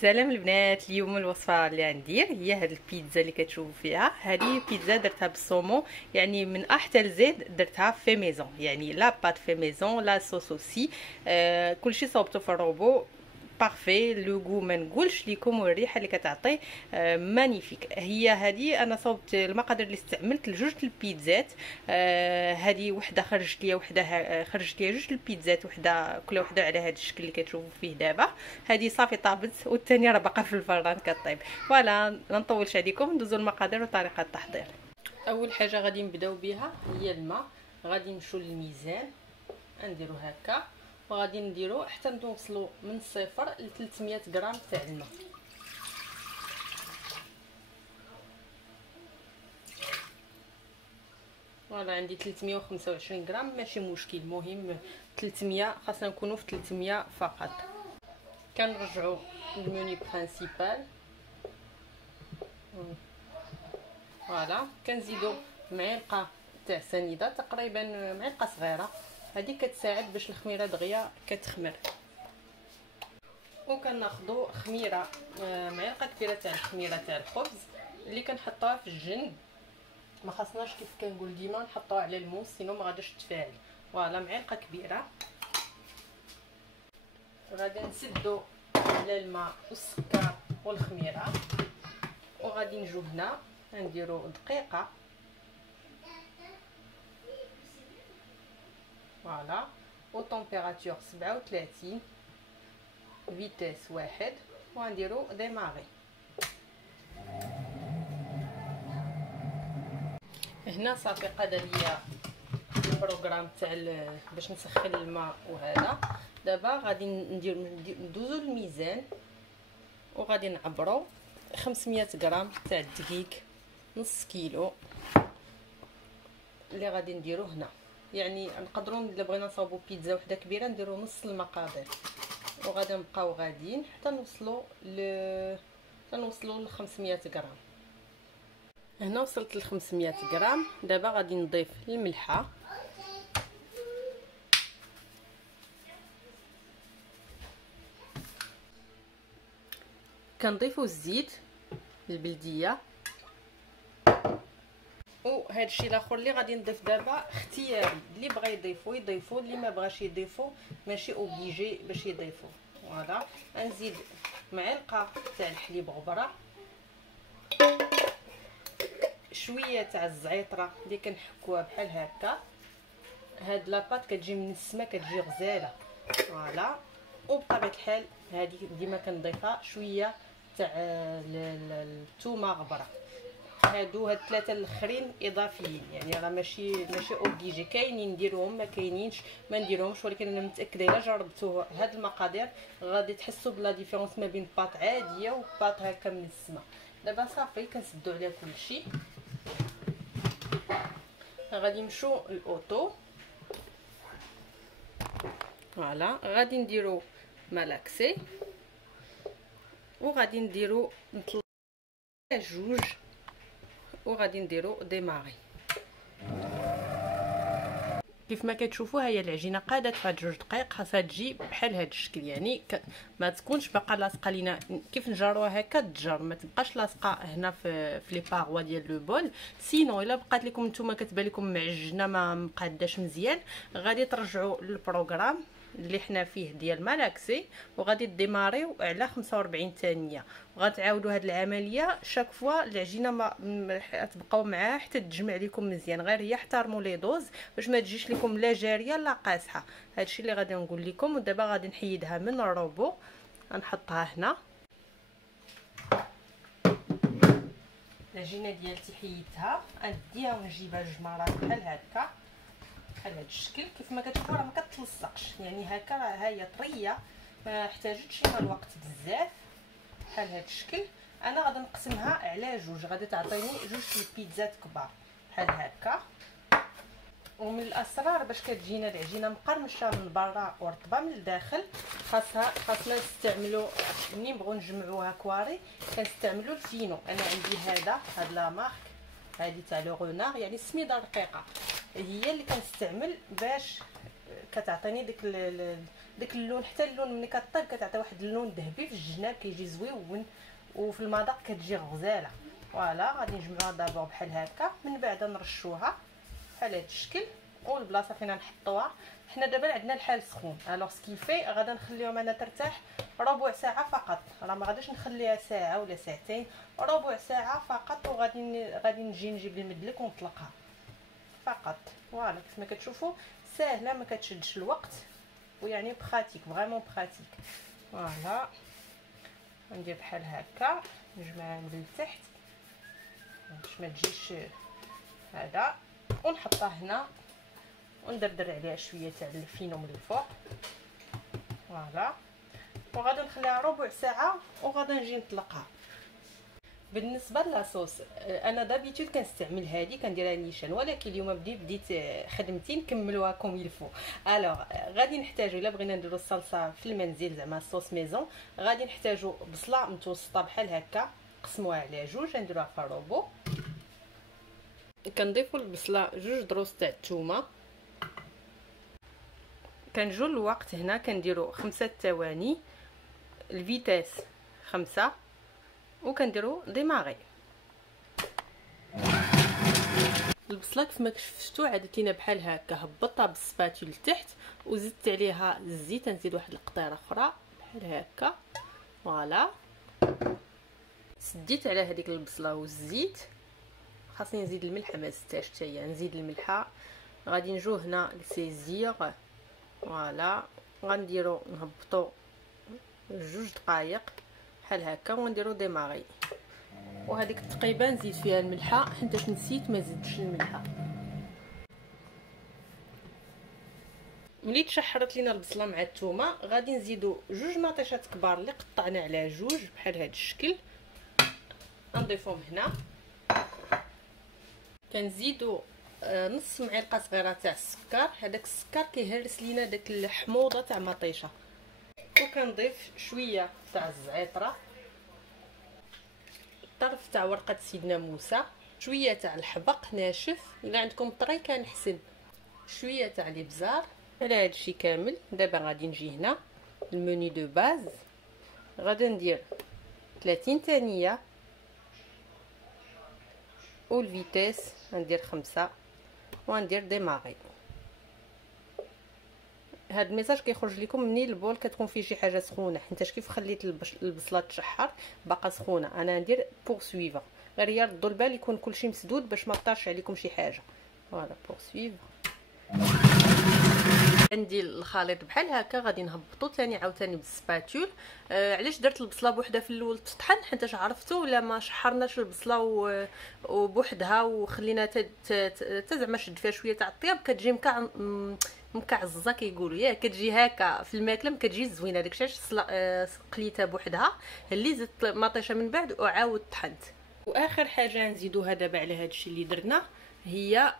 سلام البنات. اليوم الوصفه اللي غندير هي هاد البيتزا اللي كتشوفوا فيها. هذه بيتزا درتها بالصومون، يعني من ا حتى لزد درتها في ميزون، يعني لا بات في ميزون لا صوص اوسي. كلشي صوبته في الروبو بارفي. لو غو ما نقولش لكم، والريحه اللي كتعطي مانيفيك. هي هذه انا صوبت المقادير اللي استعملت لجوج البيتزات. هذه وحده خرجت ليا، وحده خرجت ليا جوج البيتزات، وحده كل وحده على هذا الشكل اللي كتشوفوا فيه دابا. هذه صافي طابت، والثانيه راه باقا في الفران كطيب. فوالا ما نطولش عليكم، ندوزو المقادير وطريقه التحضير. اول حاجه غادي نبداو بها هي الماء. غادي نمشيو للميزان نديرو هكا، وغادي نديرو حتى نوصلوا من 0 ل 300 غرام تاع الماء. فوالا عندي 325 غرام، ماشي مشكل، المهم 300 خاصنا نكونوا في 300 فقط. كنرجعوا للموني برينسيبال. فوالا كنزيدوا معلقه تاع سنيده، تقريبا معلقه صغيره، هذه كتساعد باش الخميره دغيا كتخمر. وكناخذوا خميره، معلقه كبيره تاع الخميره تاع الخبز اللي كنحطوها في الجنب. ما خاصناش كيف كنقول ديما نحطوها على الموس، سينو ما غاديش تفاعل. فوالا معلقه كبيره. غادي نسدوا على الماء والسكر والخميره، وغادي نجيو هنا نديروا دقيقه. فوالا وطومبيراتور 37، فيتيس 1، وغنديرو ديماري. هنا صافي قاد ليا البروغرام تاع باش نسخن الماء. وهذا دابا غادي ندوزو للميزان، وغادي نعبرو 500 غرام تاع الدقيق، نص كيلو اللي غادي نديرو هنا. يعني نقدروا الا بغينا نصاوبوا بيتزا وحده كبيره نديرو نص المقادير، وغادي نبقاو غاديين حتى نوصلوا ل 500 غرام. هنا وصلت ل 500 غرام. دابا غادي نضيف الملحه، كنضيفوا الزيت البلديه، وهذا الشيء الاخر اللي غادي نضيف دابا اختياري، اللي بغى يضيفوا اللي ما بغاش يضيفوا ماشي اوبليجي باش يضيفوا. فوالا نزيد معلقه تاع الحليب غبره، شويه تاع الزعيطره اللي كنحكوها بحال هكا. هاد لاباط كتجي من السما كتجي غزاله. فوالا وبطبيعه الحال هذه ديما كنضيفها شويه تاع الثومه غبره. هادو هاد ثلاثه الاخرين اضافيين، يعني راه ماشي اوبليجي، كاينين نديروهم ما كاينينش ما نديروهمش، ولكن انا متاكده الا جربتوا هاد المقادير غادي تحسوا بلا ديفيرونس ما بين باط عاديه وباط هكا من السما. دابا صافي كنسدوا على كلشي. غادي نمشيو للاوطو. فوالا غادي نديرو مالاكسي، وغادي نديرو نطلع جوج، وغادي نديرو ديماري. كيف ما كتشوفوا هي العجينه قادت فهاد 2 دقائق، خاصها تجي بحال هاد الشكل، يعني ما تكونش باقا لاصقه لينا. كيف نجروها هكا تجر، ما تبقاش لاصقه هنا في لي باغوا ديال لو بول. سينو الا بقات لكم نتوما كتبان لكم معجنه ما مقاداش مزيان، غادي ترجعوا للبروغرام اللي حنا فيه ديال مالاكسي، وغادي ديماريو على 45 ثانيه، وغتعاودوا هاد العمليه شاك فوا العجينه ما تبقاو معاها حتى تجمع لكم مزيان. غير هي احترموا لي دوز باش ما تجيش لكم لا جاريه لا قاصحه. هادشي اللي غادي نقول لكم. ودابا غادي نحيدها من الروبو، غنحطها هنا. العجينه ديالتي حيدتها، غنديها ونجيبها 2 مرات بحال هكا، بحال هذا الشكل. كيف ما كتشوفوا راه ما كتلصقش، يعني هكا راه هي طريه، ما احتاجتش لينا الوقت بزاف. بحال هذا الشكل. انا غادي نقسمها على جوج، غادي تعطيني 2 البيتزات كبار بحال هكا. ومن الاسرار باش كتجينا العجينه مقرمشه من برا ورطبه من الداخل، خاصنا نستعملوا ملي نبغوا نجمعوها كواري كنستعملوا الفينو. انا عندي هاد لا مارك هادي تاع لو غونار، يعني السميده رقيقه، هي اللي كنستعمل باش كتعطيني ديك داك اللون، حتى اللون ملي كطيب كتعطي واحد اللون ذهبي في الجناب كيجي زويون، وفي المذاق كتجي غزاله. فوالا غادي نجمعوها دابا بحال هكا، من بعد نرشوها بحال هذا الشكل. والبلاصه فين نحطوها حنا دابا عندنا الحال سخون. الوغ سكيفي غادا نخليهم انا ترتاح ربع ساعه فقط، راه ما غاديش نخليها ساعه ولا ساعتين، ربع ساعه فقط. وغادي نجي نجيب المدلك ونطلقها فقط. فوالا كيف ما كتشوفوا ساهله، ما كتشدش الوقت، ويعني براتيك، فريمون براتيك. فوالا ندير بحال هكا، نجمعها من التحت باش ما تجيش هذا، ونحطها هنا وندردر عليها شويه تاع الفينو من الفوق. فوالا وغادي نخليها ربع ساعه وغادي نجي نطلقها. بالنسبه لاصوص انا دابيتود كنستعمل هذه كنديرها نيشان، ولكن اليوم بديت خدمتي نكملوها كوم يلفو. الوغ غادي نحتاجو الا بغينا نديرو الصلصه في المنزل زعما الصوص ميزون، غادي نحتاجو بصله متوسطه بحال هكا نقسموها على جوج، نديروها في الروبو. كنضيفوا البصله جوج دروس تاع الثومه. كنجو الوقت هنا كنديرو 5 ثواني، الفيتاس 5، وكنديرو ديماغي. البصله كيف ما شفتوا عادت لينا بحال هكا، هبطتها بالسباتول لتحت وزدت عليها الزيت، نزيد واحد القطيره اخرى بحال هكا. فوالا سديت على هذيك البصله والزيت، خاصني نزيد الملح، ما زدتهاش حتى هي، نزيد الملحه. غادي نجو هنا لسيزير. فوالا غنديرو نهبطو 2 دقائق بحال هكا ونديرو ديماغي. وهذيك تقريبا نزيد فيها الملحه حيت نسيت ما زدتش الملحه. ملي تشحرت لينا البصله مع الثومه غادي نزيدو 2 مطيشات كبار اللي قطعنا على جوج بحال هذا الشكل، نضيفهم هنا. كنزيدو نص معلقه صغيره تاع السكر، هذاك السكر كيهرس لينا داك الحموضه تاع مطيشه. وكنضيف شويه تاع الزعتره، طرف تاع ورقه سيدنا موسى، شويه تاع الحبق ناشف الا عندكم طري كان حسن، شويه تاع الابزار. على هذا الشيء كامل دابا غادي نجي هنا الموني دو باز، غادي ندير 30 ثانيه، والفيتاس ندير 5، وندير ديماغي. هاد الميساج كيخرج لكم منين البول كتكون فيه شي حاجه سخونه، حيت كيف خليت البصله تشحر باقا سخونه. انا ندير بورسويفر، غير يا ردوا البال يكون كلشي مسدود باش ما طارش عليكم شي حاجه. فوالا بورسويفر. عندي الخليط بحال هكا، غادي نهبطو ثاني عاوتاني بالسباتول. علاش درت البصله بوحدها في الاول تطحن؟ حيت عرفتوا ولا ما شحرناش البصله وبوحدها وخلينا زعما شد فيها شويه تاع الطياب كتجي مكعززه كيقولوا ياك، كتجي هكا في الماكله ما كتجيش زوينه. داكشي علاش قليتها بوحدها، اللي زدت مطيشه من بعد وعاود طحنت. واخر حاجه نزيدوها دابا على هادشي اللي درنا هي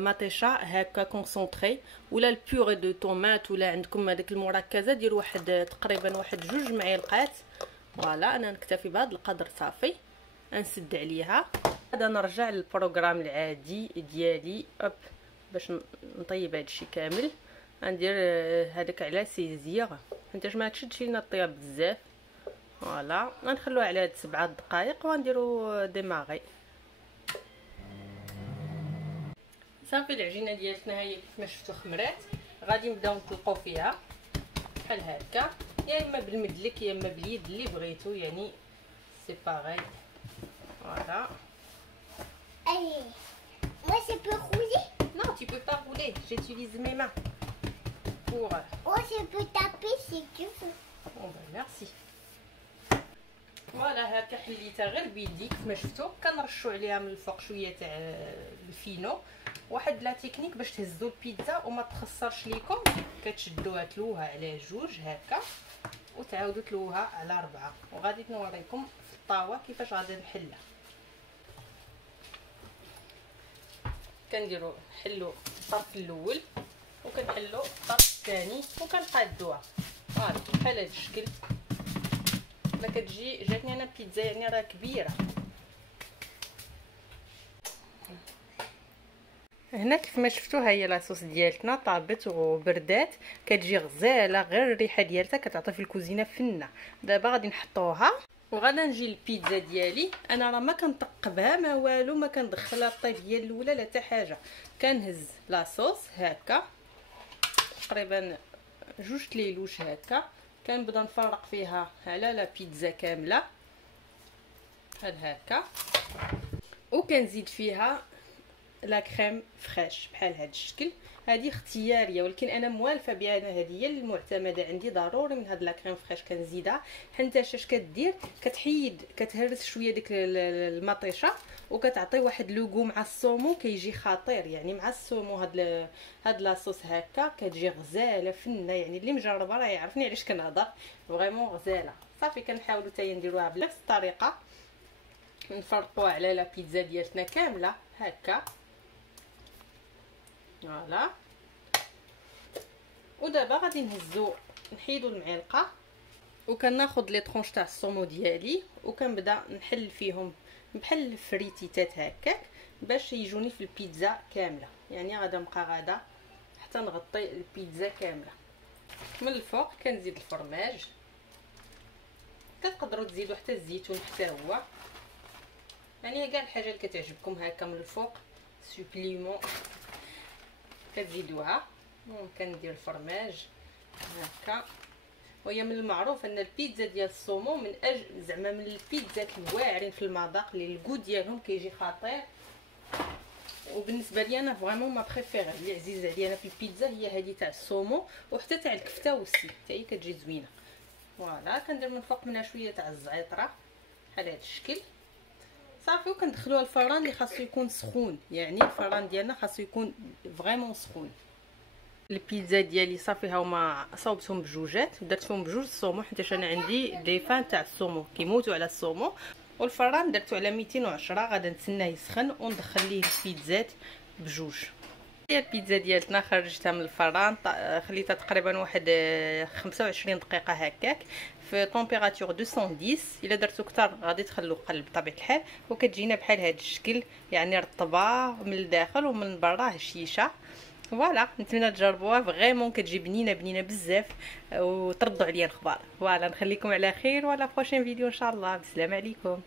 مطيشه هكا كونسونطري، ولا البيوري دو طوماط، ولا عندكم هذيك المركزه ديروا واحد تقريبا واحد 2 معالق. فوالا انا نكتفي بهذا القدر صافي، نسد عليها. هذا نرجع للبروغرام العادي ديالي باش نطيب هادشي كامل. ندير هذاك على سيزير حيت ما تشدش لينا الطياب بزاف. فوالا غنخلوها على هاد 7 دقائق ونديرو ديماغي. صافي العجينه ديالتنا هي كيف ما شفتوا خمرات. غادي نبداو نطلقوا فيها بحال هكا، يا اما بالمدلك يا اما باليد اللي بغيتو، يعني سي باغي. فوالا moi je peux rouler. Non, tu peux pas rouler, j'utilise mes mains pour... Oh, je peux taper si tu veux. Bon ben merci. فوالا هكا حليتها غير بيدي كيف ما شفتوا. كنرشوا عليها من الفوق شويه تاع الفينو. واحد لا تكنيك باش تهزوا البيتزا وما تخسرش ليكم، كتشدوها تلوها على جوج هكا وتعاودوا تلوها على 4. وغادي نوريكم في الطاوه كيفاش غادي نحلها. كنديروا نحلوا الطرف الاول وكنحلوا الطرف الثاني وكنقادوها فوالا بحال هذا الشكل. ما كتجي جاتني انا بيتزا يعني راه كبيره. هنا كيف ما شفتوا هي لاصوص ديالتنا طابت وبردات، كتجي غزاله، غير الريحه ديالتها كتعطي في الكوزينه فنه. دابا غادي نحطوها وغادا نجي البيتزا ديالي. انا راه ما كنطقبها ما والو، ما كندخلها الطيب ديال الاولى لا حتى حاجه. كنهز لاصوص هكا تقريبا 2 ليلوش هكا، كنبدا نفرق فيها على لا بيتزا كامله بحال هكا، وكنزيد فيها لا كريم فريش بحال هذا الشكل. هذه اختياريه ولكن انا موالفه بها، هذه هي المعتمده عندي. ضروري من هاد لا كريم فريش كنزيدها، حيت اش كدير كتحيد كتهرس شويه ديك المطيشه وكتعطي واحد لوغو مع الصومو كيجي خطير. يعني مع الصومو هاد لاصوص هكا كتجي غزاله فنه. يعني اللي مجربه راه يعرفني علاش كنهضر، فريمون غزاله. صافي كنحاولوا حتى نديروها بنفس الطريقه، نفرقوها على لا بيتزا ديالتنا كامله هكا فوالا. ودابا غادي نهزو نحيدو المعلقه وكناخذ لي طرونش تاع الصومو ديالي وكنبدا نحل فيهم بحال الفريتيتات هكاك باش يجوني في البيتزا كامله. يعني غادا نبقى غادا حتى نغطي البيتزا كامله. من الفوق كنزيد الفرماج، كتقدروا تزيدوا حتى الزيتون حتى هو، يعني كاع الحاجه اللي كتعجبكم هكا من الفوق سوبليمون كتزيدوها. كندير الفرماج هكا. وهي من المعروف ان البيتزا ديال الصومو من زعما من البيتزات الواعرين في المذاق، اللي الكو ديالهم كيجي خطير. وبالنسبه لي انا فريمون ما بريفير اللي عزيز عليا انا في البيتزا هي هذه تاع الصومو، وحتى تاع الكفته والسي حتى هي كتجي زوينه. فوالا كندير من فوق منها شويه تاع الزعتره بحال هذا الشكل. صافي وكندخلوها الفران اللي خاصو يكون سخون. يعني الفران ديالنا خاصو يكون فريمون سخون. البيتزا ديالي صافي هاهما صوبتهم بجوجات ودرت فيهم بجوج الصومو، حيت انا عندي لي فان تاع الصومو كيموتوا على الصومو. والفران درتو على 210. غادا نتسناه يسخن وندخل ليه البيتزات بجوج. هي البيتزا ديالتنا خرجتها من الفران، خليتها تقريبا واحد 25 دقيقه هكاك في طومبيراتور 210. الا درتو كتر غادي تخلو قلب بطبيعه الحال، وكتجينا بحال هذا الشكل، يعني رطبه من الداخل ومن برا هشيشه. فوالا نتمنى تجربوها، فريمون كتجي بنينه بزاف وتردوا عليا الخبار. فوالا نخليكم على خير ولا بروشين فيديو ان شاء الله. بسلام عليكم.